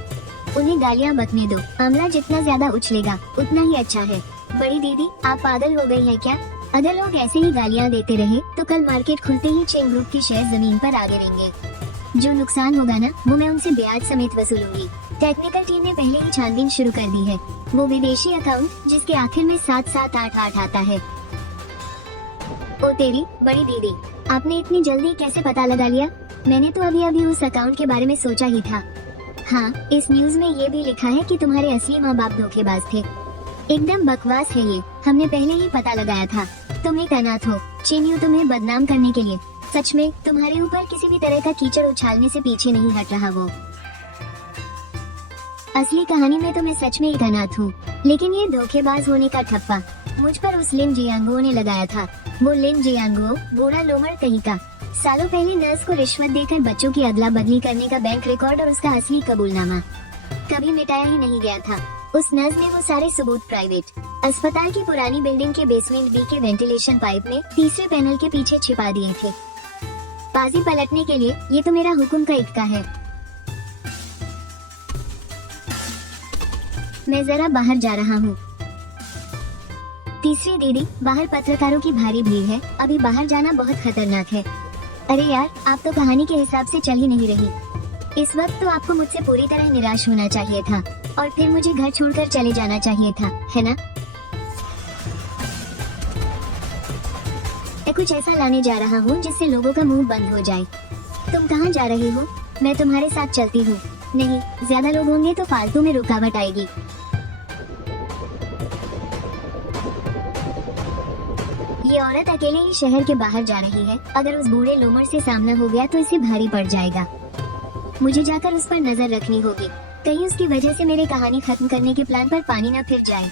उन्हें गालियाँ बकने दो। आंवला जितना ज्यादा उछलेगा उतना ही अच्छा है। बड़ी दीदी, आप पागल हो गई है क्या? अगर लोग ऐसे ही गालियाँ देते रहे तो कल मार्केट खुलते ही चेन ग्रुप की शेयर जमीन पर आ गिरेंगे। जो नुकसान होगा ना, वो मैं उनसे ब्याज समेत वसूलूंगी। टेक्निकल टीम ने पहले ही छानबीन शुरू कर दी है। वो विदेशी अकाउंट जिसके आखिर में 7788 आता है। ओ तेरी बड़ी दीदी, आपने इतनी जल्दी कैसे पता लगा लिया? मैंने तो अभी अभी उस अकाउंट के बारे में सोचा ही था। हाँ, इस न्यूज में ये भी लिखा है कि तुम्हारे असली माँ बाप धोखेबाज थे। एकदम बकवास है ये, हमने पहले ही पता लगाया था। तुम एक अनाथ हो, चेन्यू तुम्हें बदनाम करने के लिए। सच में तुम्हारे ऊपर किसी भी तरह का कीचड़ उछालने से पीछे नहीं हट रहा वो। असली कहानी में तो मैं सच में एक अनाथ हूँ, लेकिन ये धोखेबाज होने का ठप्पा मुझ पर उस लिन जियांगो ने लगाया था। वो लिन जियांगो बूढ़ा लोमड़ कहीं का, सालों पहले नर्स को रिश्वत देकर बच्चों की अदला बदली करने का बैंक रिकॉर्ड और उसका असली कबूलनामा कभी मिटाया ही नहीं गया था। उस नर्स ने वो सारे सबूत प्राइवेट अस्पताल की पुरानी बिल्डिंग के बेसमेंट बी के वेंटिलेशन पाइप में तीसरे पैनल के पीछे छिपा दिए थे। बाजी पलटने के लिए ये तो मेरा हुक्म का इक्का है। मैं जरा बाहर जा रहा हूँ। तीसरी दीदी, बाहर पत्रकारों की भारी भीड़ है, अभी बाहर जाना बहुत खतरनाक है। अरे यार, आप तो कहानी के हिसाब से चल ही नहीं रही। इस वक्त तो आपको मुझसे पूरी तरह निराश होना चाहिए था और फिर मुझे घर छोड़कर चले जाना चाहिए था, है ना? मैं कुछ ऐसा लाने जा रहा हूँ जिससे लोगों का मुंह बंद हो जाए। तुम कहाँ जा रहे हो? मैं तुम्हारे साथ चलती हूँ। नहीं, ज्यादा लोग होंगे तो फालतू में रुकावट आएगी। ये औरत अकेले ही शहर के बाहर जा रही है। अगर उस बूढ़े लोमड़ से सामना हो गया तो इसे भारी पड़ जाएगा। मुझे जाकर उस पर नजर रखनी होगी, कहीं उसकी वजह से मेरी कहानी खत्म करने के प्लान पर पानी न फिर जाए।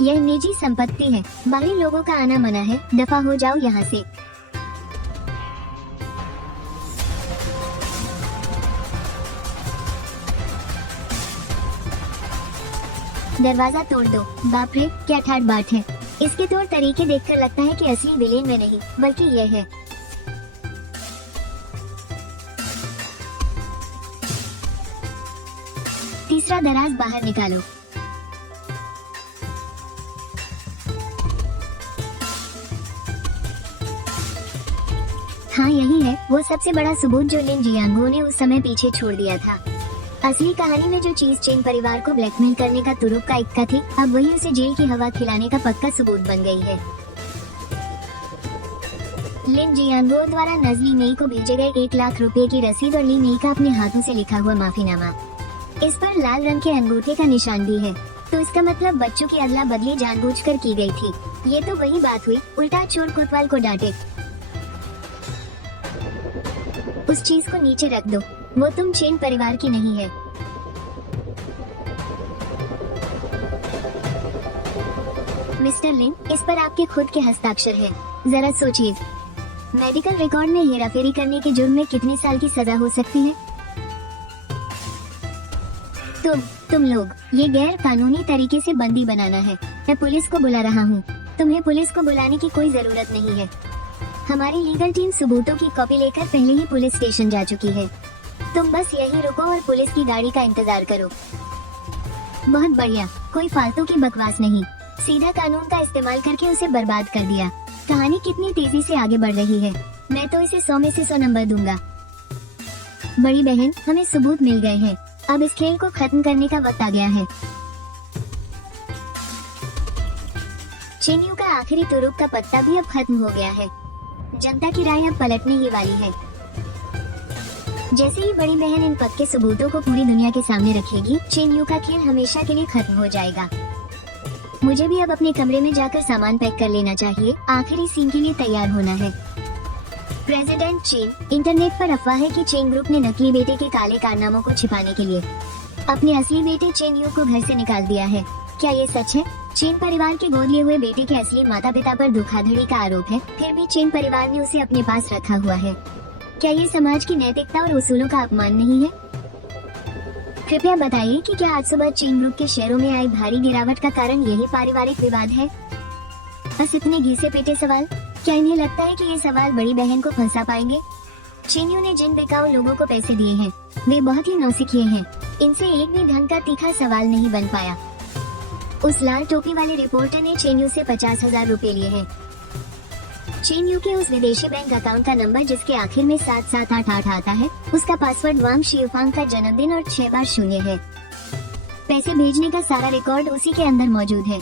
यह निजी संपत्ति है, बाहरी लोगों का आना मना है। दफा हो जाओ यहाँ से। दरवाजा तोड़ दो। बाप रे, क्या ठाट बाट है। इसके तौर तरीके देखकर लगता है कि असली विलेन में नहीं बल्कि यह है। तीसरा दराज बाहर निकालो। हाँ, यही है वो सबसे बड़ा सबूत जो लिन जियांगो ने उस समय पीछे छोड़ दिया था। असली कहानी में जो चीज चेन परिवार को ब्लैकमेल करने का तुरुप का इक्का थी, अब वही उसे जेल की हवा खिलाने का पक्का सबूत बन गई है। लिन जियांगो द्वारा नजली मेई को भेजे गए 1 लाख रुपए की रसीद और ली मेई का अपने हाथों से लिखा हुआ माफीनामा। इस पर लाल रंग के अंगूठे का निशान भी है, तो इसका मतलब बच्चों की अदला बदली जानबूझकर की गई थी। ये तो वही बात हुई, उल्टा चोर कोतवाल को डांटे। उस चीज को नीचे रख दो, वो तुम चेन परिवार की नहीं है। मिस्टर लिन, इस पर आपके खुद के हस्ताक्षर हैं। जरा सोचिए, मेडिकल रिकॉर्ड में हेराफेरी करने के जुर्म में कितने साल की सजा हो सकती है? तुम लोग ये गैर कानूनी तरीके से बंदी बनाना है। मैं पुलिस को बुला रहा हूँ। तुम्हें पुलिस को बुलाने की कोई जरूरत नहीं है। हमारी लीगल टीम सबूतों की कॉपी लेकर पहले ही पुलिस स्टेशन जा चुकी है। तुम बस यहीं रुको और पुलिस की गाड़ी का इंतजार करो। बहुत बढ़िया, कोई फालतू की बकवास नहीं, सीधा कानून का इस्तेमाल करके उसे बर्बाद कर दिया। कहानी कितनी तेजी से आगे बढ़ रही है। मैं तो इसे 100 में से 100 नंबर दूंगा। बड़ी बहन, हमें सबूत मिल गए हैं, अब इस खेल को खत्म करने का वक्त आ गया है। चेन्यू का आखिरी तुरुप का पत्ता भी अब खत्म हो गया है। जनता की राय अब पलटने ही वाली है। जैसे ही बड़ी बहन इन पक्के सबूतों को पूरी दुनिया के सामने रखेगी, चेन्यू का खेल हमेशा के लिए खत्म हो जाएगा। मुझे भी अब अपने कमरे में जाकर सामान पैक कर लेना चाहिए। आखिरी सीन के लिए तैयार होना है। President chain. इंटरनेट पर अफवाह है कि चेन ग्रुप ने नकली बेटे के काले कारनामों को छिपाने के लिए अपने असली बेटे चेन यू को घर से निकाल दिया है। क्या ये सच है? चेन परिवार के गोद लिए हुए बेटे के असली माता पिता पर धोखाधड़ी का आरोप है, फिर भी चेन परिवार ने उसे अपने पास रखा हुआ है। क्या ये समाज की नैतिकता और उसूलों का अपमान नहीं है? कृपया बताइए कि क्या आज सुबह चेन ग्रुप के शेयरों में आई भारी गिरावट का कारण यही पारिवारिक विवाद है? बस इतने घिसे पेटे सवाल। क्या इन्हें लगता है कि ये सवाल बड़ी बहन को फंसा पाएंगे? चेन्यू ने जिन बेकाऊ लोगों को पैसे दिए हैं, वे बहुत ही नौसिखिए हैं। इनसे एक भी ढंग का तीखा सवाल नहीं बन पाया। उस लाल टोपी वाले रिपोर्टर ने चेन्यू से 50,000 रुपए लिए हैं। चेन्यू के उस विदेशी बैंक अकाउंट का नंबर जिसके आखिर में 7788 आता है, उसका पासवर्ड वांग शियुफांग का जन्मदिन और 6 बार 0 है। पैसे भेजने का सारा रिकॉर्ड उसी के अंदर मौजूद है।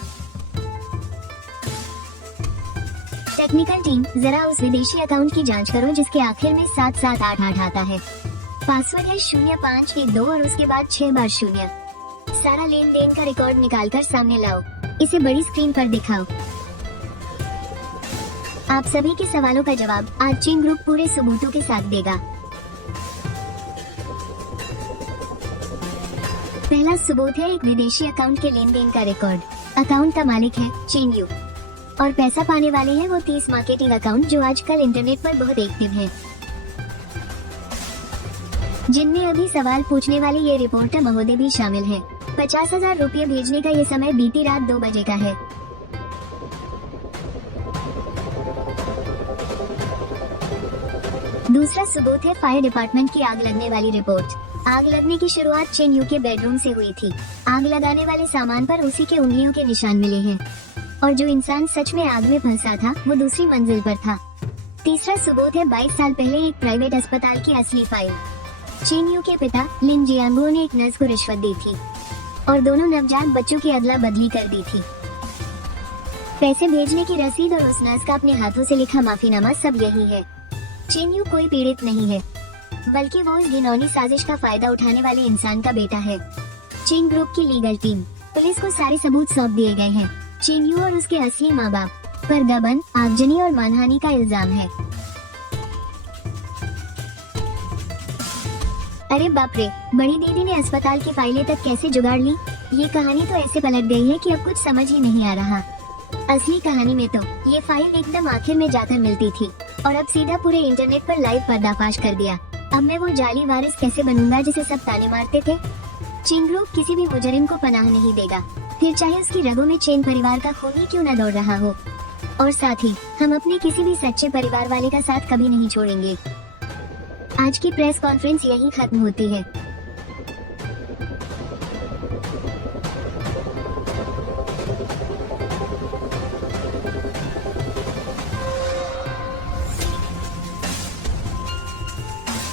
टेक्निकल टीम, जरा उस विदेशी अकाउंट की जांच करो जिसके आखिर में 7788 आता है। पासवर्ड है 0512 और उसके बाद 6 बार 0। सारा लेन देन का रिकॉर्ड निकालकर सामने लाओ, इसे बड़ी स्क्रीन पर दिखाओ। आप सभी के सवालों का जवाब आज चेन ग्रुप पूरे सबूतों के साथ देगा। पहला सबूत है एक विदेशी अकाउंट के लेन देन का रिकॉर्ड। अकाउंट का मालिक है चेन यू और पैसा पाने वाले हैं वो 30 मार्केटिंग अकाउंट जो आजकल इंटरनेट पर बहुत एक्टिव हैं, जिनमें अभी सवाल पूछने वाले ये रिपोर्टर महोदय भी शामिल है। 50,000 रुपये भेजने का ये समय बीती रात 2 बजे का है। दूसरा सबूत है फायर डिपार्टमेंट की आग लगने वाली रिपोर्ट। आग लगने की शुरुआत चेन यू के बेडरूम से हुई थी। आग लगाने वाले सामान पर उसी के उंगलियों के निशान मिले हैं और जो इंसान सच में आग में फंसा था वो दूसरी मंजिल पर था। तीसरा सबूत है 22 साल पहले एक प्राइवेट अस्पताल की असली फाइल। चेन यू के पिता लिन जियांगो ने एक नर्स को रिश्वत दी थी और दोनों नवजात बच्चों की अदला बदली कर दी थी। पैसे भेजने की रसीद और उस नर्स का अपने हाथों से लिखा माफीनामा सब यही है। चेन यू कोई पीड़ित नहीं है, बल्कि वो उस घिनौनी साजिश का फायदा उठाने वाले इंसान का बेटा है। चेन ग्रुप की लीगल टीम, पुलिस को सारे सबूत सौंप दिए गए हैं। चेन यू और उसके असली माँ बाप पर गबन, आगजनी और मानहानि का इल्जाम है। अरे बाप रे, बड़ी दीदी ने अस्पताल की फाइलें तक कैसे जुगाड़ ली? ये कहानी तो ऐसे पलट गई है कि अब कुछ समझ ही नहीं आ रहा। असली कहानी में तो ये फाइल एकदम आखिर में जाकर मिलती थी और अब सीधा पूरे इंटरनेट पर लाइव पर्दाफाश कर दिया। अब मैं वो जाली वारिस कैसे बनूंगा जिसे सब ताने मारते थे? चेन ग्रुप किसी भी मुजरिम को पनाह नहीं देगा, फिर चाहे उसकी रगों में चेन परिवार का खून ही क्यों न दौड़ रहा हो। और साथ ही हम अपने किसी भी सच्चे परिवार वाले का साथ कभी नहीं छोड़ेंगे। आज की प्रेस कॉन्फ्रेंस यहीं खत्म होती है।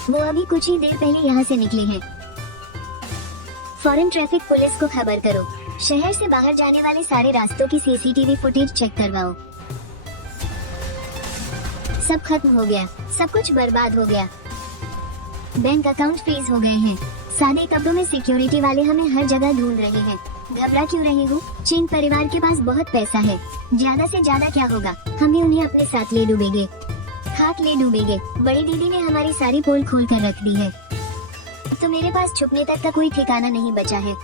वो अभी कुछ ही देर पहले यहाँ से निकले हैं। फौरन ट्रैफिक पुलिस को खबर करो। शहर से बाहर जाने वाले सारे रास्तों की सीसीटीवी फुटेज चेक करवाओ। सब खत्म हो गया, सब कुछ बर्बाद हो गया। बैंक अकाउंट फ्रीज हो गए हैं। सादे कपड़ों में सिक्योरिटी वाले हमें हर जगह ढूंढ रहे हैं। घबरा क्यों रही हूँ? चेन परिवार के पास बहुत पैसा है, ज्यादा से ज्यादा क्या होगा, हम भी उन्हें अपने साथ ले डूबेंगे, खाक ले डूबेंगे। बड़ी दीदी ने हमारी सारी पोल खोल कर रख दी है, तो मेरे पास छुपने तक का कोई ठिकाना नहीं बचा है।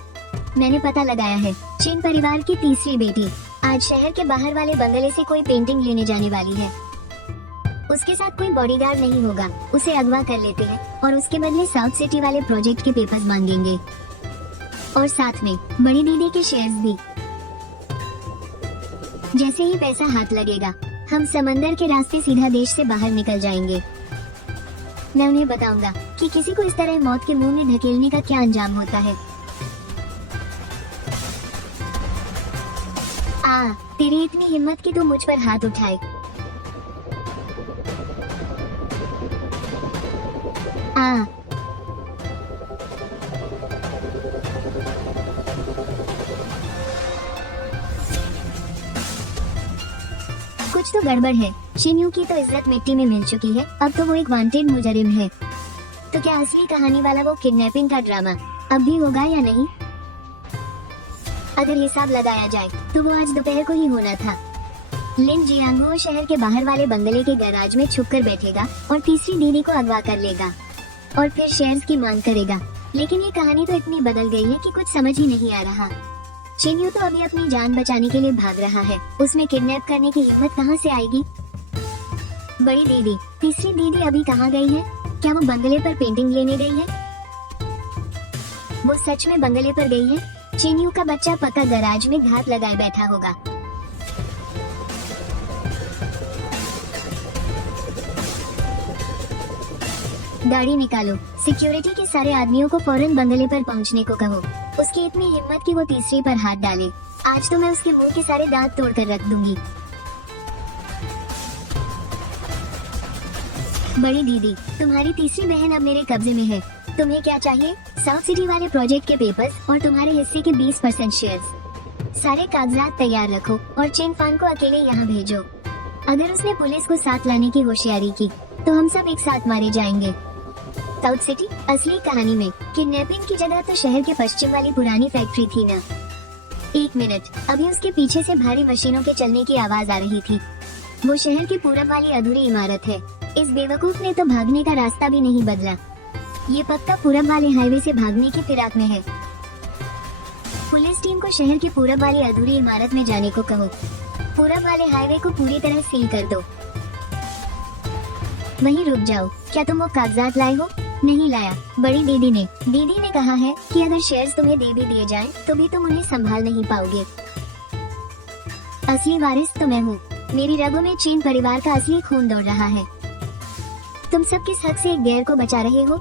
मैंने पता लगाया है, चेन परिवार की तीसरी बेटी आज शहर के बाहर वाले बंगले से कोई पेंटिंग लेने जाने वाली है। उसके साथ कोई बॉडीगार्ड नहीं होगा, उसे अगवा कर लेते हैं और उसके बदले साउथ सिटी वाले प्रोजेक्ट के पेपर्स मांगेंगे और साथ में बड़ी दीदी के शेयर्स भी। जैसे ही पैसा हाथ लगेगा हम समंदर के रास्ते सीधा देश से बाहर निकल जाएंगे। मैं उन्हें बताऊंगा कि किसी को इस तरह मौत के मुंह में धकेलने का क्या अंजाम होता है। तेरी इतनी हिम्मत कि तू मुझ पर हाथ उठाए। कुछ तो गड़बड़ है। शिन्यू की तो इज्जत मिट्टी में मिल चुकी है, अब तो वो एक वांटेड मुजरिम है। तो क्या असली कहानी वाला वो किडनैपिंग का ड्रामा अब भी होगा या नहीं? अगर हिसाब लगाया जाए तो वो आज दोपहर को ही होना था। लिन जियांगो शहर के बाहर वाले बंगले के गैराज में छुपकर बैठेगा और तीसरी दीदी को अगवा कर लेगा और फिर शेयर्स की मांग करेगा। लेकिन ये कहानी तो इतनी बदल गई है कि कुछ समझ ही नहीं आ रहा। चिन्यू तो अभी अपनी जान बचाने के लिए भाग रहा है, उसमें किडनैप करने की हिम्मत कहाँ से आएगी? बड़ी दीदी, तीसरी दीदी अभी कहाँ गई है? क्या वो बंगले पर पेंटिंग लेने गई है? वो सच में बंगले पर गई है? चिन्यू का बच्चा पक्का गैराज में घात लगाए बैठा होगा। गाड़ी निकालो, सिक्योरिटी के सारे आदमियों को फौरन बंगले पर पहुंचने को कहो। उसकी इतनी हिम्मत कि वो तीसरी पर हाथ डाले। आज तो मैं उसके मुंह के सारे दांत तोड़कर रख दूंगी। बड़ी दीदी, तुम्हारी तीसरी बहन अब मेरे कब्जे में है। तुम्हें क्या चाहिए? साउथ सिटी वाले प्रोजेक्ट के पेपर्स और तुम्हारे हिस्से के 20% शेयर्स। सारे कागजात तैयार रखो और चेन फान को अकेले यहाँ भेजो। अगर उसने पुलिस को साथ लाने की होशियारी की तो हम सब एक साथ मारे जाएंगे। साउथ सिटी असली कहानी में किडनैपिंग की जगह तो शहर के पश्चिम वाली पुरानी फैक्ट्री थी ना। एक मिनट, अभी उसके पीछे से भारी मशीनों के चलने की आवाज आ रही थी। वो शहर की पूरब वाली अधूरी इमारत है। इस बेवकूफ ने तो भागने का रास्ता भी नहीं बदला। ये पक्का पूरब वाले हाईवे से भागने की फिराक में है। पुलिस टीम को शहर की पूरब वाली अधूरी इमारत में जाने को कहो। पूरब वाले हाईवे को पूरी तरह सील कर दो। वहीं रुक जाओ। क्या तुम वो कागजात लाए हो? नहीं लाया। बड़ी दीदी ने कहा है कि अगर शेयर्स तुम्हें दे भी दिए जाएं, तो भी तुम उन्हें संभाल नहीं पाओगे। असली वारिस तो मैं हूँ। मेरी रगों में चेन परिवार का असली खून दौड़ रहा है। तुम सब किस हक से एक गैर को बचा रहे हो?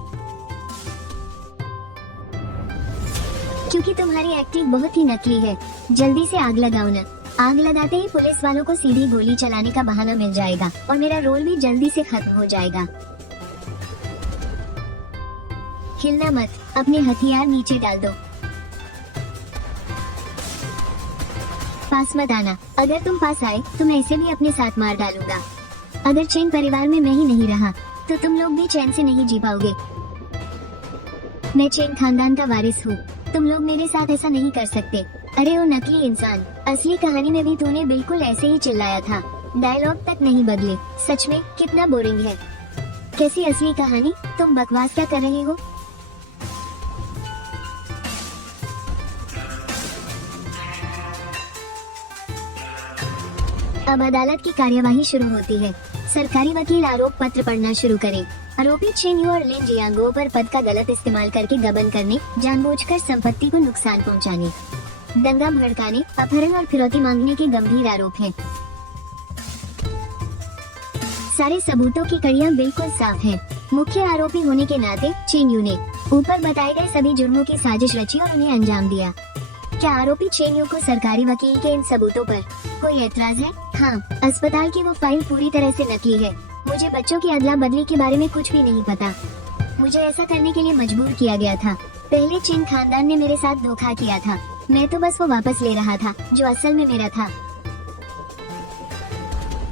क्योंकि तुम्हारी एक्टिंग बहुत ही नकली है। जल्दी से आग लगाओ न। आग लगाते ही पुलिस वालों को सीधी गोली चलाने का बहाना मिल जाएगा और मेरा रोल भी जल्दी से खत्म हो जाएगा। हिलना मत, अपने हथियार नीचे डाल दो। पास मत आना। अगर तुम पास आए तो मैं इसे भी अपने साथ मार डालूंगा। अगर चेन परिवार में मैं ही नहीं रहा तो तुम लोग भी चैन से नहीं जी पाओगे। मैं चेन खानदान का वारिस हूँ। तुम लोग मेरे साथ ऐसा नहीं कर सकते। अरे ओ नकली इंसान, असली कहानी में भी तूने बिल्कुल ऐसे ही चिल्लाया था। डायलॉग तक नहीं बदले। सच में कितना बोरिंग है। कैसी असली कहानी? तुम बकवास क्या कर रहे हो? अब अदालत की कार्यवाही शुरू होती है। सरकारी वकील आरोप पत्र पढ़ना शुरू करें। आरोपी चेन यू और लिन जियांगो पर पद का गलत इस्तेमाल करके गबन करने, जानबूझकर संपत्ति को नुकसान पहुंचाने, दंगा भड़काने, अपहरण और फिरौती मांगने के गंभीर आरोप हैं। सारे सबूतों की कड़ियां बिल्कुल साफ हैं। मुख्य आरोपी होने के नाते चेन यू ने ऊपर बताए गए सभी जुर्मों की साजिश रची और उन्हें अंजाम दिया। क्या आरोपी चेन यू को सरकारी वकील के इन सबूतों पर कोई एतराज है? हाँ, अस्पताल की वो फाइल पूरी तरह से नकली है। मुझे बच्चों की अदला बदली के बारे में कुछ भी नहीं पता। मुझे ऐसा करने के लिए मजबूर किया गया था। पहले चेन खानदान ने मेरे साथ धोखा किया था। मैं तो बस वो वापस ले रहा था जो असल में मेरा था।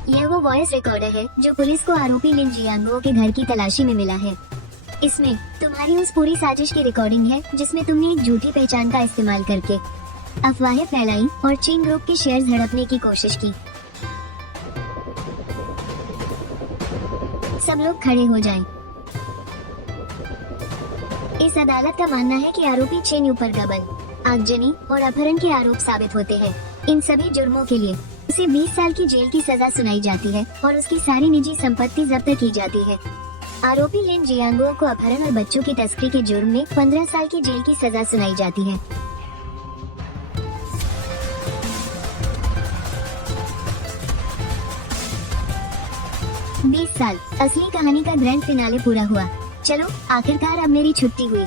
यह वो वॉइस रिकॉर्डर है जो पुलिस को आरोपी लिन जियांगो के घर की तलाशी में मिला है। इसमें तुम्हारी उस पूरी साजिश की रिकॉर्डिंग है जिसमें तुमने एक झूठी पहचान का इस्तेमाल करके अफवाहें फैलाई और चेन ग्रुप के शेयर्स हड़पने की कोशिश की। सब लोग खड़े हो जाएं। इस अदालत का मानना है कि आरोपी चेन यू पर गबन, आगजनी और अपहरण के आरोप साबित होते हैं। इन सभी जुर्मों के लिए उसे 20 साल की जेल की सजा सुनाई जाती है और उसकी सारी निजी संपत्ति जब्त की जाती है। आरोपी लिन जियांगो को अपहरण और बच्चों की तस्करी के जुर्म में 15 साल की जेल की सजा सुनाई जाती है। बीस साल असली कहानी का ग्रैंड फिनाले पूरा हुआ। चलो, आखिरकार अब मेरी छुट्टी हुई।